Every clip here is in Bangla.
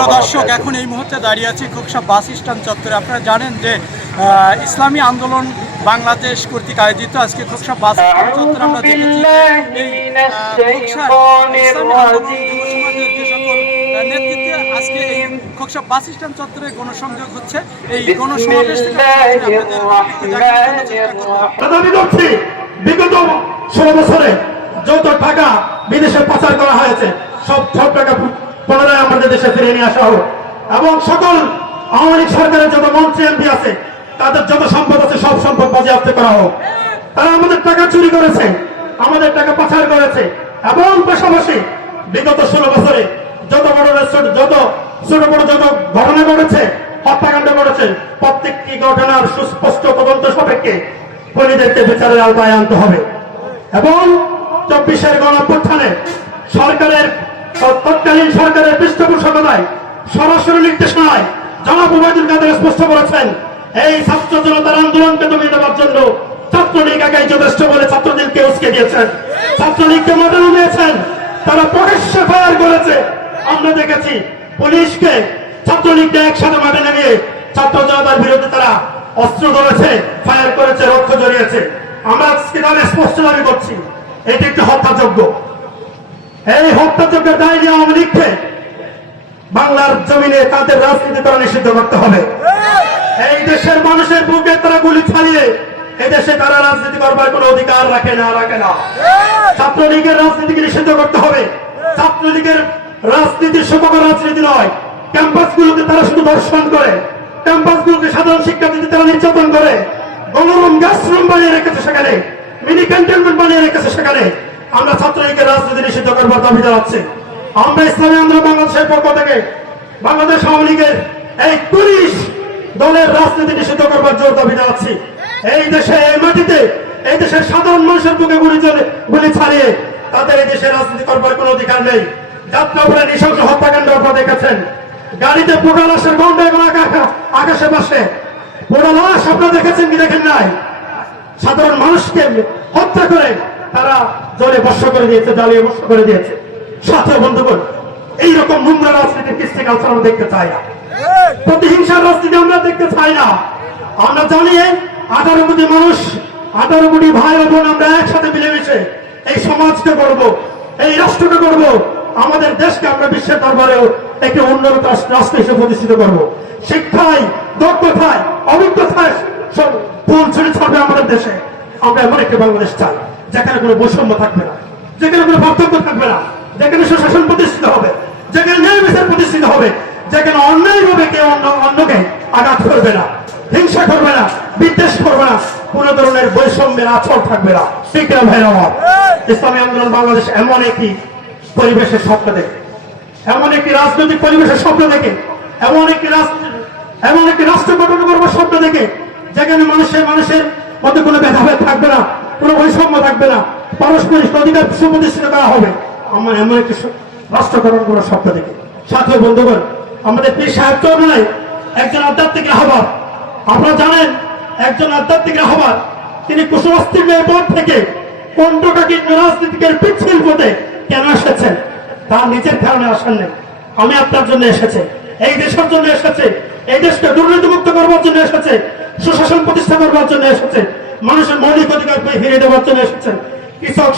প্রিয় দর্শক, এখন এই মুহূর্তে দাঁড়িয়ে আছি খোকসা বাস স্ট্যান্ড চত্বরে। আপনারা জানেন যে ইসলামী আন্দোলন বাংলাদেশ কর্তৃক আয়োজিত আজকে খোকসা বাস স্ট্যান্ড চত্বরে আমরা দেখেছি বিগত ষোলো বছরে যত টাকা বিদেশে পাচার করা হয়েছে, সব আমাদের দেশে ফিরিয়ে নিয়ে আসা হোক। এবং সকল আওয়ামী লীগ সরকারের যত মন্ত্রী, এমপি আছে, তাদের যত সম্পদ আছে, সব সম্পদ বাজেয়াপ্ত করা হোক। তারা আমাদের টাকা চুরি করেছে, আমাদের টাকা পাচার করেছে, এবং পাশাপাশি বিগত ষোলো বছরে যত বড় রেস্টুরেন্ট যত ছোট বড় যত ঘটনা ঘটেছে, হত্যাকাণ্ড করেছে প্রত্যেকটি ঘটনার সুস্পষ্ট তদন্ত সাপেক্ষে খুনিদেরকে বিচারের আওতায় আনতে হবে। এবং চব্বিশের গণঅভ্যুত্থানে সরকারের তৎকালীন সরকারের পৃষ্ঠপোষকতায় সরাসরি নির্দেশনায় জনাব উবায়দুল কাদের স্পষ্ট করেছেন, এই ছাত্র জনতার আন্দোলনকে দমিয়ে দেওয়ার জন্য ছাত্রলীগ একাই যথেষ্ট বলে ছাত্রলীগকে উস্কে দিয়েছেন। ছাত্রলীগকে মাঠে নামিয়েছেন, তারা প্রকাশ্যে ফায়ার করেছে। আমরা দেখেছি পুলিশকে, ছাত্রলীগকে একসাথে মাঠে নামিয়ে ছাত্র জনতার বিরুদ্ধে তারা অস্ত্র ধরেছে, ফায়ার করেছে, রক্ত জড়িয়েছে আমরা আজকে স্পষ্ট দাবি করছি, এটি একটি হত্যাযোগ্য। এই হত্যাযোগ্যের দায় নিয়ে আওয়ামী লীগকে বাংলার জমিনে তাদের রাজনীতি করা নিষিদ্ধ করতে হবে। এই দেশের মানুষের বুকে তারা গুলি ছাড়িয়ে এই দেশে তারা রাজনীতি করবার কোনো অধিকার রাখে না রাখে না। ছাত্রলীগের রাজনীতিকে নিষিদ্ধ করতে হবে। ছাত্রলীগের রাজনীতি শুধু রাজনীতি নয়। ক্যাম্পাসগুলোকে তারা শুধু দর্শন করে। ক্যাম্পাসগুলোকে সাধারণ শিক্ষার্থীদের তারা নির্যাতন করে। গণরুম, গ্যাস রুম বানিয়ে রেখেছে সেখানে। মিনি ক্যান্টনমেন্ট বানিয়ে রেখেছে সেখানে। আমরা ছাত্রলীগের রাজনীতি নিষিদ্ধ করবার দাবি জানাচ্ছি। আমরা ইসলামী আন্দোলন বাংলাদেশের পক্ষ থেকে বাংলাদেশ আওয়ামী লীগের এই পুলিশ দলের রাজনীতি নিষিদ্ধ করবার জোর দাবি জানাচ্ছি। এই দেশে, এই মাটিতে, এই দেশের সাধারণ মানুষের বুকে গুলি চলে গুলি ছাড়িয়ে তাদের এই দেশে রাজনীতি করবার কোনো অধিকার নেই। যাত্রাপুরে নৃশংস হত্যাকাণ্ড আপনারা দেখেছেন। গাড়িতে পোড়া লাশের গন্ধ এবং আকাশে পাশে পোড়া লাশ আপনারা দেখেছেন কি দেখেন নাই? সাধারণ মানুষকে হত্যা করে তারা জলে বর্ষ করে দিয়েছে জ্বালিয়ে বর্ষ করে দিয়েছে। সাথে বন্ধুগণ, এইরকম নোংরা রাজনীতির কৃষ্টি কালচার আমরা দেখতে চাই না। প্রতিহিংসার রাজনীতি আমরা দেখতে চাই না। আমরা জানি আঠারো কোটি মানুষ, আঠারো কোটি ভাই বোন আমরা একসাথে মিলেমিশে এই সমাজকে করব এই রাষ্ট্রকে করব আমাদের দেশকে আমরা বিশ্বের দরবারেও একটি উন্নত রাষ্ট্র হিসেবে প্রতিষ্ঠিত করব। শিক্ষায়, দক্ষতায়, অভিজ্ঞতায় ফুল ছড়ে ছাড়বে আমাদের দেশে। আমরা এমন একটি বাংলাদেশ চাই। যেখানে কোনো বৈষম্য থাকবে না, যেখানে কোনো বক্তব্য থাকবে না, যেখানে সুশাসন প্রতিষ্ঠিত হবে, যেখানে ন্যায় বিচার প্রতিষ্ঠিত হবে, যেখানে অন্যায় ভাবে কেউ অন্য, অন্যকে আঘাত করবে না, হিংসা করবে না, বিদ্বেষ করবে না, কোন ধরনের বৈষম্যের আচর থাকবে না। না ভাই আমার ইসলামী আন্দোলন বাংলাদেশ এমন একটি পরিবেশের স্বপ্ন দেখে, এমন একটি রাজনৈতিক পরিবেশের স্বপ্ন দেখে, এমন একটি এমন একটি রাষ্ট্র গঠন করবার স্বপ্ন দেখে, যেখানে মানুষের মানুষের মধ্যে কোনো ভেদাভেদ থাকবে না কোনো বৈষম্য থাকবে না। পারস্পরিক অধিকার সুপ্রতিষ্ঠিত করা হবে। আমার এমন একটি স- রাষ্ট্র গঠন করার স্বপ্ন দেখে। সাথে বন্ধুগণ, আমাদের পীর সাহেব চৌধুরী একজন আধ্যাত্মিক রাহবার আপনারা জানেন, একজন আধ্যাত্মিক রাহবার তিনি কুসংস্তির পর থেকে কণ্ঠকাকী রাজনীতিকের পিছিল পথে কেন এসেছেন? তার নিজের কারণে আসেন নেই। আমি আপনার জন্য এসেছে। এই দেশের জন্য এসেছে। এই দেশকে দুর্নীতিমুক্ত করবার জন্য এসেছে। সুশাসন প্রতিষ্ঠা করবার জন্য এসেছে। মানুষের মৌলিক অধিকার ফিরিয়ে দেওয়ার জন্য এসেছেন। কৃষক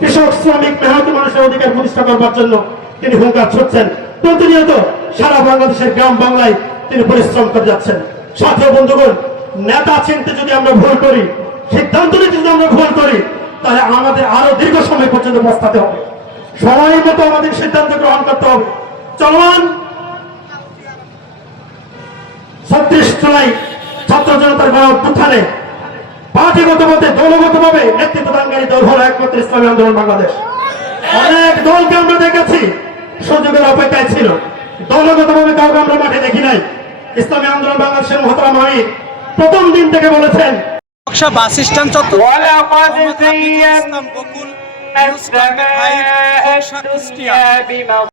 কৃষক, শ্রমিক, মেহনতি মানুষের অধিকার প্রতিষ্ঠা করবার জন্য তিনি হুঙ্কার ছুটছেন। প্রতিনিয়ত সারা বাংলাদেশের গ্রাম বাংলায় তিনি পরিশ্রম করে যাচ্ছেন। সাথে বন্ধুগণ, নেতা চিনতে যদি আমরা ভুল করি, সিদ্ধান্ত নিতে যদি আমরা ভুল করি, তাহলে আমাদের আরও দীর্ঘ সময় পর্যন্ত বস্তাতে হবে। সময় মতো আমাদের সিদ্ধান্ত গ্রহণ করতে হবে। চলমান ছত্রিশ জুলাই ছাত্র জনতার গণ জাতিগত মতে দলগত ভাবে নেতৃত্ব দানকারী দল হলো একমাত্র ইসলামী আন্দোলন বাংলাদেশ। অনেক দলকে আমরা দেখেছি সুযোগের অপেক্ষায় ছিল। দলগত ভাবে কাউকে আমরা মাঠে দেখি নাই। ইসলামী আন্দোলন বাংলাদেশের মহাতারা আমির প্রথম দিন থেকে বলেছেন